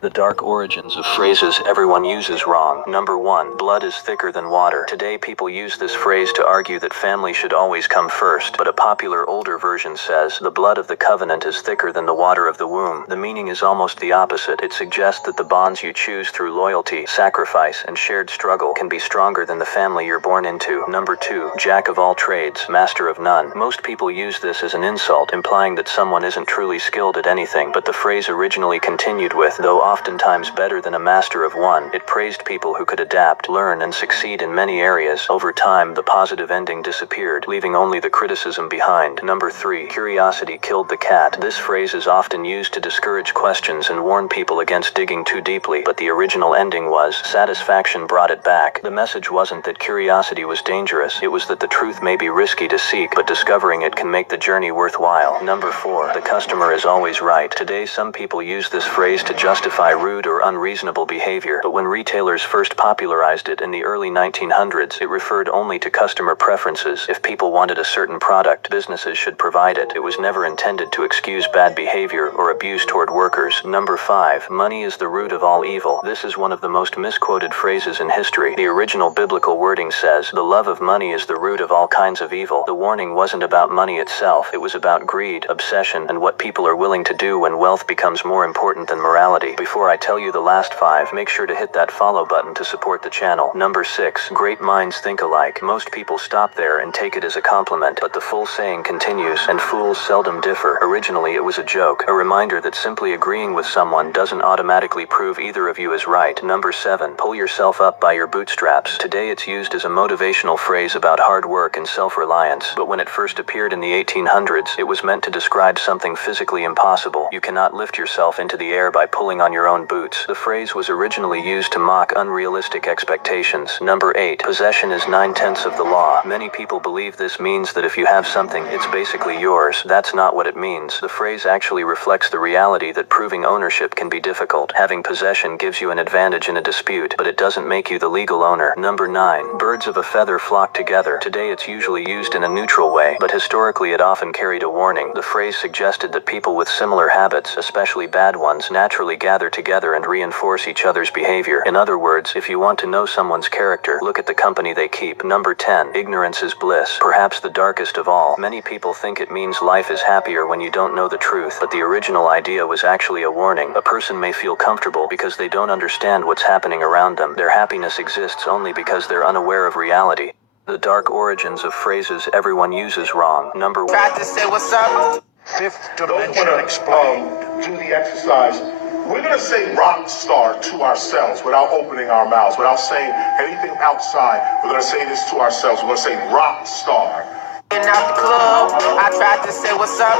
The dark origins of phrases everyone uses wrong. Number 1. Blood is thicker than water. Today people use this phrase to argue that family should always come first, but a popular older version says, the blood of the covenant is thicker than the water of the womb. The meaning is almost the opposite. It suggests that the bonds you choose through loyalty, sacrifice, and shared struggle can be stronger than the family you're born into. Number 2. Jack of all trades, master of none. Most people use this as an insult, implying that someone isn't truly skilled at anything, but the phrase originally continued with, though oftentimes better than a master of one. It praised people who could adapt, learn, and succeed in many areas. Over time, the positive ending disappeared, leaving only the criticism behind. Number 3. Curiosity killed the cat. This phrase is often used to discourage questions and warn people against digging too deeply, but the original ending was, satisfaction brought it back. The message wasn't that curiosity was dangerous, it was that the truth may be risky to seek, but discovering it can make the journey worthwhile. Number 4. The customer is always right. Today some people use this phrase to justify rude or unreasonable behavior, but when retailers first popularized it in the early 1900s, it referred only to customer preferences. If people wanted a certain product, businesses should provide it. It was never intended to excuse bad behavior or abuse toward workers. Number 5. Money is the root of all evil. This is one of the most misquoted phrases in history. The original biblical wording says, the love of money is the root of all kinds of evil. The warning wasn't about money itself, it was about greed, obsession, and what people are willing to do when wealth becomes more important than morality. Before I tell you the last 5, make sure to hit that follow button to support the channel. Number 6. Great minds think alike. Most people stop there and take it as a compliment, but the full saying continues, and fools seldom differ. Originally it was a joke, a reminder that simply agreeing with someone doesn't automatically prove either of you is right. Number 7. Pull yourself up by your bootstraps. Today it's used as a motivational phrase about hard work and self-reliance, but when it first appeared in the 1800s, it was meant to describe something physically impossible. You cannot lift yourself into the air by pulling on your own boots. The phrase was originally used to mock unrealistic expectations. Number 8. Possession is 9/10 of the law. Many people believe this means that if you have something, it's basically yours. That's not what it means. The phrase actually reflects the reality that proving ownership can be difficult. Having possession gives you an advantage in a dispute, but it doesn't make you the legal owner. Number 9. Birds of a feather flock together. Today it's usually used in a neutral way, but historically it often carried a warning. The phrase suggested that people with similar habits, especially bad ones, naturally gather together and reinforce each other's behavior. In other words, if you want to know someone's character, look at the company they keep. Number 10. Ignorance is bliss. Perhaps the darkest of all. Many people think it means life is happier when you don't know the truth, but the original idea was actually a warning. A person may feel comfortable because they don't understand what's happening around them. Their happiness exists only because they're unaware of reality. The dark origins of phrases everyone uses wrong. Number 1. Tried to say what's up. Fifth dimension explained. Do the exercise. We're going to say rock star to ourselves without opening our mouths, without saying anything outside. We're going to say this to ourselves. We're going to say rock star. Out the club, I tried to say what's up.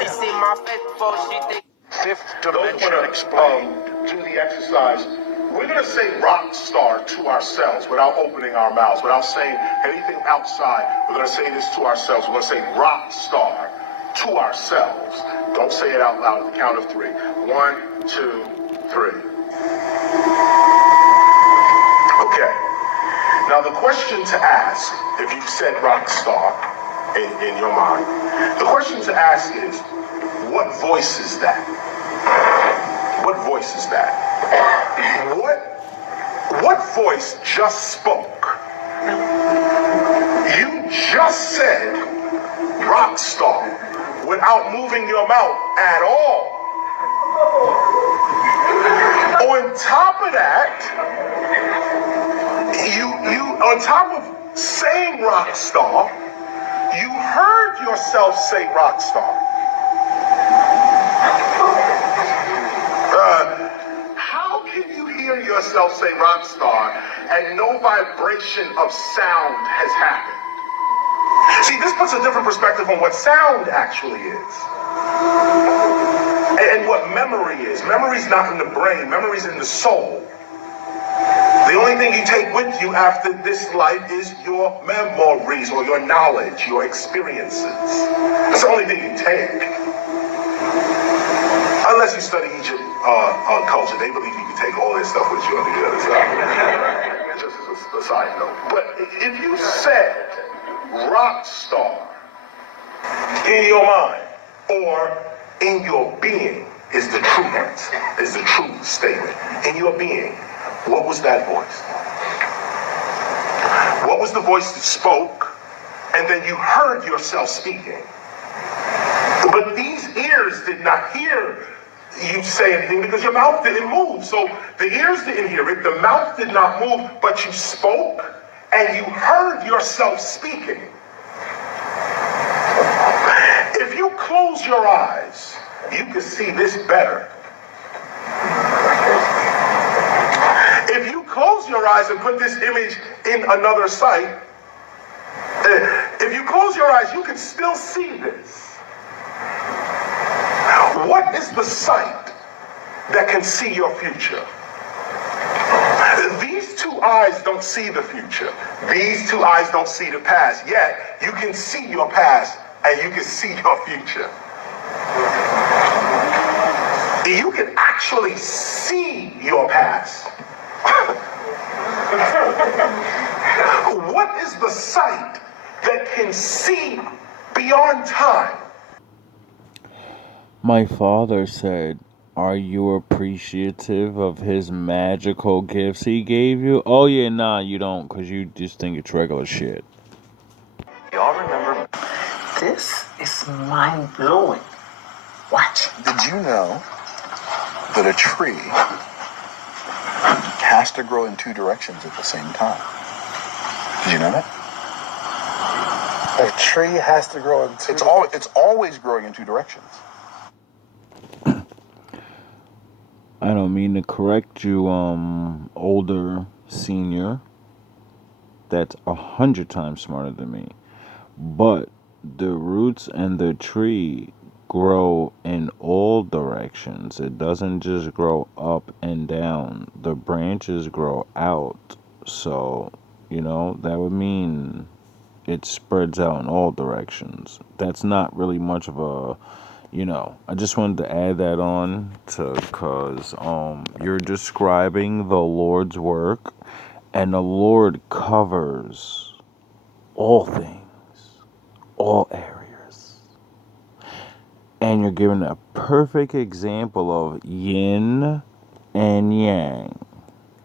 She seen my face before she think. Fifth dimension explained. Do the exercise. We're going to say rock star to ourselves without opening our mouths, without saying anything outside. We're going to say this to ourselves. We're going to say rock star to ourselves. Don't say it out loud at the count of 3. 1, 2, 3. Okay. Now the question to ask, if you've said rock star in your mind, the question to ask is, what voice is that? What voice is that? What voice just spoke? You just said rock star without moving your mouth at all. On top of that, you on top of saying rock star, you heard yourself say rock star. How can you hear yourself say rock star and no vibration of sound has happened? See, this puts a different perspective on what sound actually is. And what memory is. Memory's not in the brain, memory's in the soul. The only thing you take with you after this life is your memories or your knowledge, your experiences. That's the only thing you take. Unless you study Egypt culture, they believe you can take all this stuff with you on the other side. Just as a side note. But if you said rock star in your mind or in your being, is the true answer, is the true statement. In your being, what was that voice? What was the voice that spoke, and then you heard yourself speaking? But these ears did not hear you say anything because your mouth didn't move. So the ears didn't hear it, the mouth did not move, but you spoke and you heard yourself speaking. If you close your eyes, you can see this better. If you close your eyes and put this image in another sight, if you close your eyes, you can still see this. What is the sight that can see your future? These two eyes don't see the future. These two eyes don't see the past. Yet, you can see your past and you can see your future. You can actually see your past. What is the sight that can see beyond time? My father said, "Are you appreciative of his magical gifts he gave you?" Oh yeah, nah, you don't, because you just think it's regular shit. Y'all remember? This is mind-blowing. Watch. Did you know that a tree has to grow in two directions at the same time? Did you know that? A tree has to grow in two. It's always growing in two directions. I don't mean to correct you, older senior. That's 100 times smarter than me. But the roots and the tree grow in all directions. It doesn't just grow up and down. The branches grow out. So, that would mean it spreads out in all directions. That's not really much of a, I just wanted to add that on because you're describing the Lord's work, and the Lord covers all things, all areas. And you're giving a perfect example of yin and yang.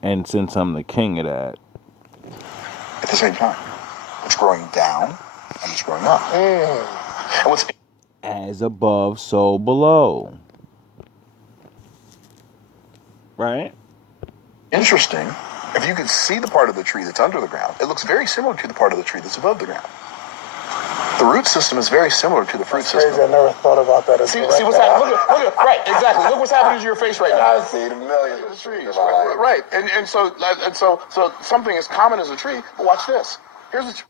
And since I'm the king of that, At the same time, it's growing down and it's growing up. And what's as above, so below. Right? interesting, if you could see the part of the tree that's under the ground, it looks very similar to the part of the tree that's above the ground. The root system is very similar to the fruit Crazy, system. I never thought about that. See what's happening? Look at, right, exactly. Look what's happening to your face right now. I've seen millions of trees. Right, and so something as common as a tree. But watch this. Here's a tree.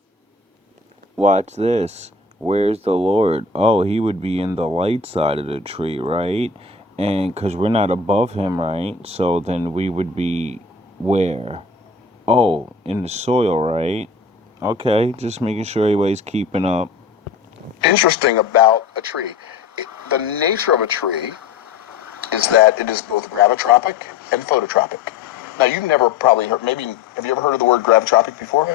Watch this. Where's the Lord? Oh, he would be in the light side of the tree, right? And because we're not above him, right? So then we would be where? Oh, in the soil, right? Okay, just making sure everybody's keeping up. Interesting about a tree. The nature of a tree is that it is both gravitropic and phototropic. Now, you've never probably heard, have you ever heard of the word gravitropic before?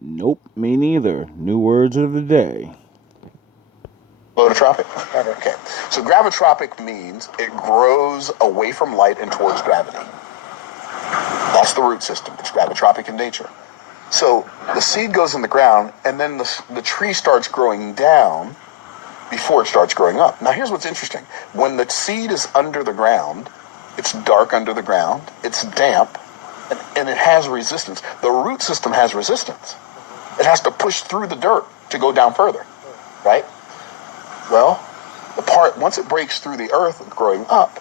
Nope, me neither. New words of the day. Phototropic? Okay. So gravitropic means it grows away from light and towards gravity. That's the root system. It's gravitropic in nature. So the seed goes in the ground, and then the tree starts growing down before it starts growing up. Now, here's what's interesting. When the seed is under the ground, it's dark under the ground, it's damp, and it has resistance. The root system has resistance. It has to push through the dirt to go down further, right? Well, once it breaks through the earth growing up,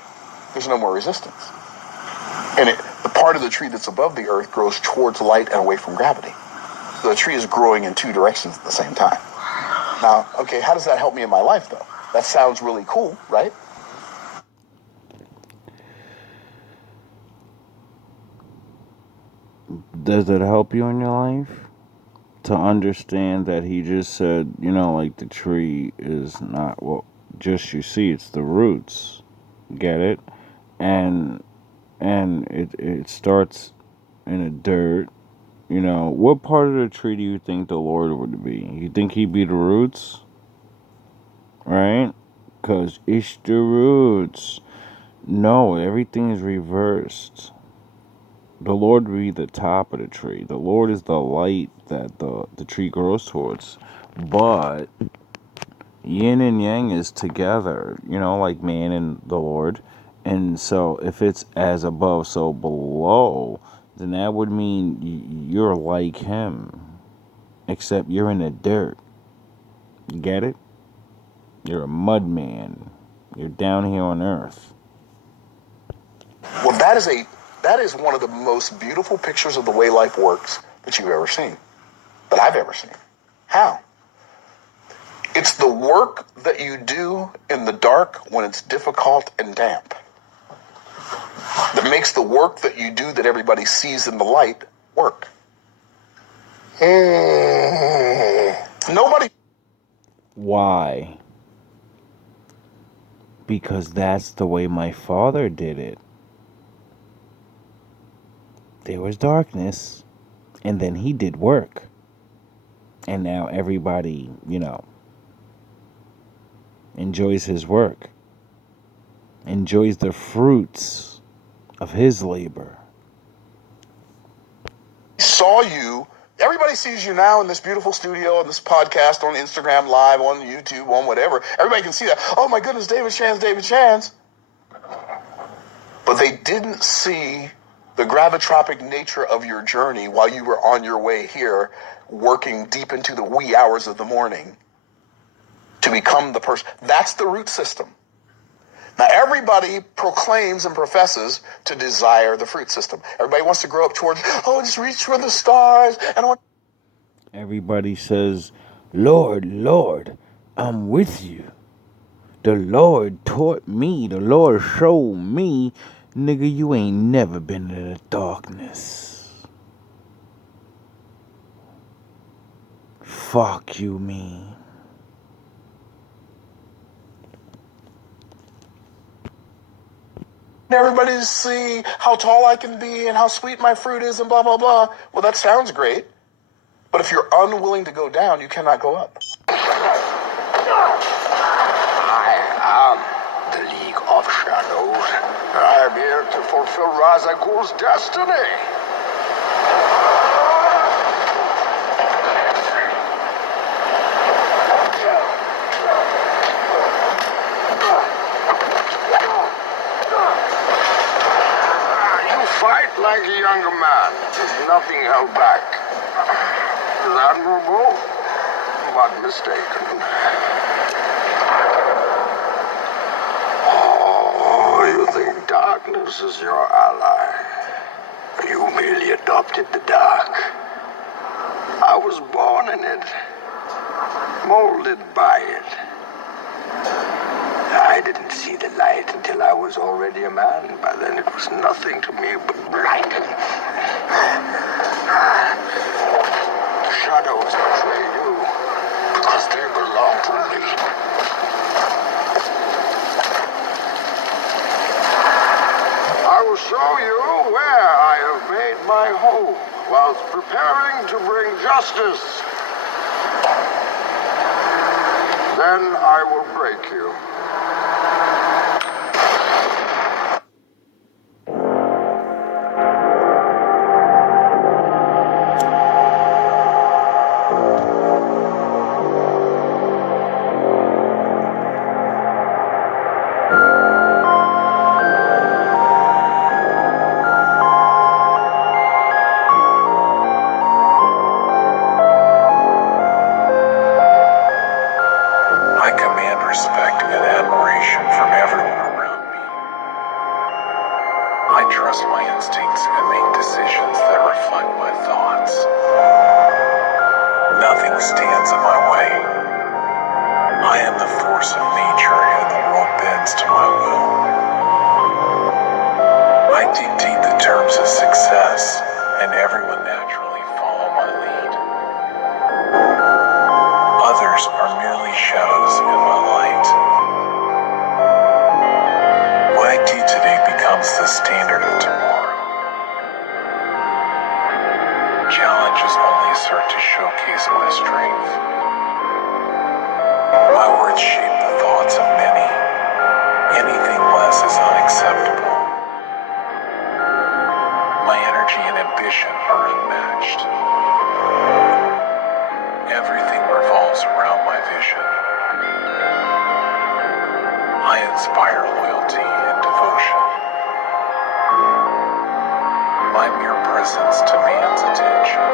there's no more resistance. And the part of the tree that's above the earth grows towards light and away from gravity. So the tree is growing in two directions at the same time. Now, okay, how does that help me in my life, though? That sounds really cool, right? Does it help you in your life? To understand that he just said, like the tree is not, just you see, it's the roots. Get it? And it starts in the dirt. What part of the tree do you think the Lord would be? You think he'd be the roots? Right? Because it's the roots. No, everything is reversed. The Lord would be the top of the tree. The Lord is the light that the tree grows towards. But yin and yang is together, like man and the Lord. And so if it's as above, so below, then that would mean you're like him. Except you're in the dirt. You get it? You're a mud man. You're down here on earth. Well, that is one of the most beautiful pictures of the way life works that you've ever seen, that I've ever seen. How? It's the work that you do in the dark when it's difficult and damp that makes the work that you do that everybody sees in the light work. Nobody. Why? Because that's the way my father did it. There was darkness, and then he did work. And now everybody, enjoys his work, enjoys the fruits of his labor. Saw you. Everybody sees you now in this beautiful studio, on this podcast, on Instagram Live, on YouTube, on whatever. Everybody can see that. Oh my goodness, David Shands. But they didn't see the gravitropic nature of your journey while you were on your way here, working deep into the wee hours of the morning to become the person. That's the root system. Now, everybody proclaims and professes to desire the fruit system. Everybody wants to grow up towards, just reach for the stars. Everybody says, Lord, Lord, I'm with you. The Lord taught me. The Lord showed me. Nigga, you ain't never been in the darkness. Fuck you, me. Everybody to see how tall I can be and how sweet my fruit is and blah, blah, blah. Well, that sounds great. But if you're unwilling to go down, you cannot go up. I am the League of Shadows. I am here to fulfill Ra's al Ghul's destiny. You fight like a younger man, with nothing held back. It's admirable, but mistaken. You think darkness is your ally. You merely adopted the dark. I was born in it, molded by it. I didn't see the light until I was already a man. By then it was nothing to me but blinding. The shadows betray you because they belong to me. I will show you where I have made my home whilst preparing to bring justice. Then I will break you. I command respect and admiration from everyone around me. I trust my instincts and make decisions that reflect my thoughts. Nothing stands in my way. I am the force of nature and the world bends to my will. I dictate the terms of success and everyone naturally follow my lead. Others are merely shadows in my light. What I do today becomes the standard of tomorrow. Challenges only serve to showcase my strength. My words words shape the thoughts of many. Anything less is unacceptable. My energy and ambition are unmatched. Everything revolves around my vision. I inspire loyalty and devotion. My mere presence demands attention.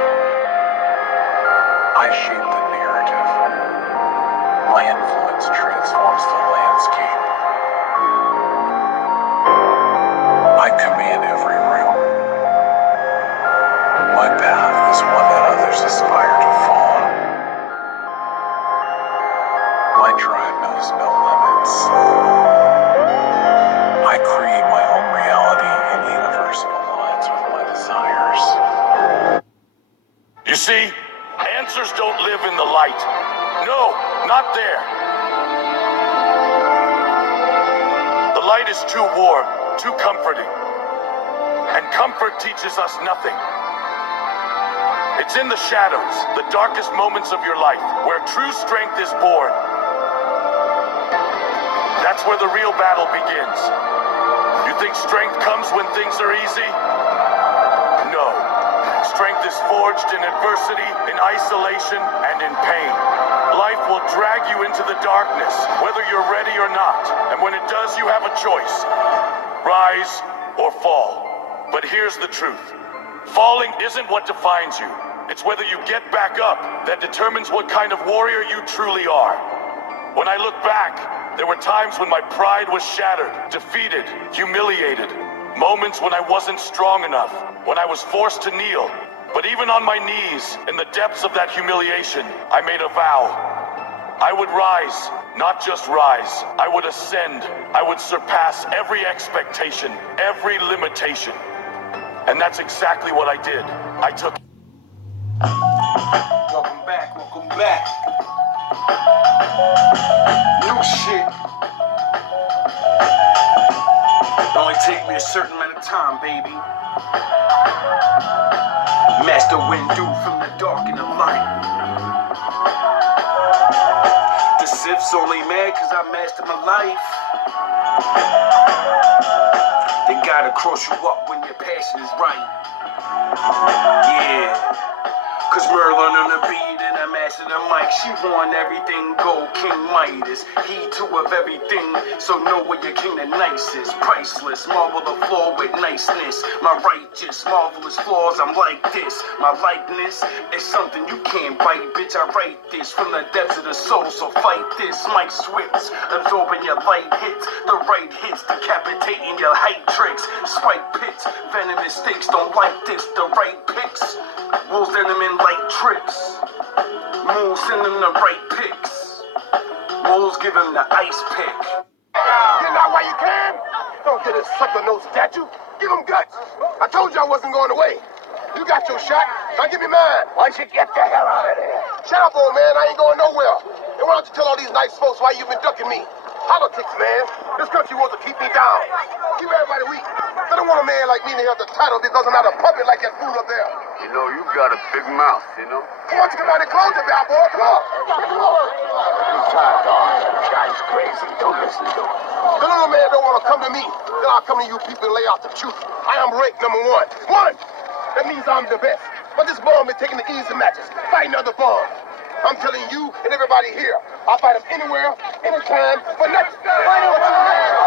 I shape the narrative. My influence transforms the landscape. I command every room. My path is one that others aspire to follow. My drive knows no limits. I create my own reality and the universe aligns with my desires. You see, answers don't live in the light. No, not there. The light is too warm, too comforting. And comfort teaches us nothing. It's in the shadows, the darkest moments of your life, where true strength is born. That's where the real battle begins. You think strength comes when things are easy? No. Strength is forged in adversity, in isolation, and in pain. Life will drag you into the darkness, whether you're ready or not. And when it does, you have a choice. Rise or fall. But here's the truth. Falling isn't what defines you. It's whether you get back up that determines what kind of warrior you truly are. When I look back, there were times when my pride was shattered, defeated, humiliated. Moments when I wasn't strong enough, when I was forced to kneel. But even on my knees, in the depths of that humiliation, I made a vow. I would rise, not just rise. I would ascend. I would surpass every expectation, every limitation. And that's exactly what I did. I took... Welcome back, welcome back. New shit. Only take me a certain amount of time, baby. Master window from the dark and the light. The Sif's only mad cause I mastered my life. They gotta cross you up when your passion is right. Yeah. Cause Merlin on the beat and I mastered the mic. She won everything, gold King Midas. He too of everything, so know where your king the nicest. Priceless, marvel the floor with niceness. My righteous, marvelous flaws, I'm like this. My likeness is something you can't bite, bitch. I write this from the depths of the soul, so fight this. Mike Swips, absorbing your light hits. The right hits, decapitating your hype tricks. Spike pits, venomous stakes, don't like this. The right picks. Wolves send them in like trips. Moon send them the right picks. Wolves give him the ice pick. Get out while you can. Don't get a sucker no statue. Give him guts. I told you I wasn't going away. You got your shot. Now give me mine. Why don't you get the hell out of there? Shut up, old man. I ain't going nowhere. And why don't you tell all these nice folks why you've been ducking me? Politics, man. This country wants to keep me down. Keep everybody weak. They don't want a man like me to have the title because I'm not a puppet like that fool up there. You know, you got a big mouth, you know? Why don't you come out and close it, bad boy? Come on. He's tired, dog. This guy's crazy. Don't listen to him. The little man don't want to come to me. Then I'll come to you people and lay out the truth. I am ranked number one. One! That means I'm the best. But this bum been taking the easy matches, fighting other bums. I'm telling you and everybody here, I'll fight him anywhere, anytime, for nothing. Fight him what you want.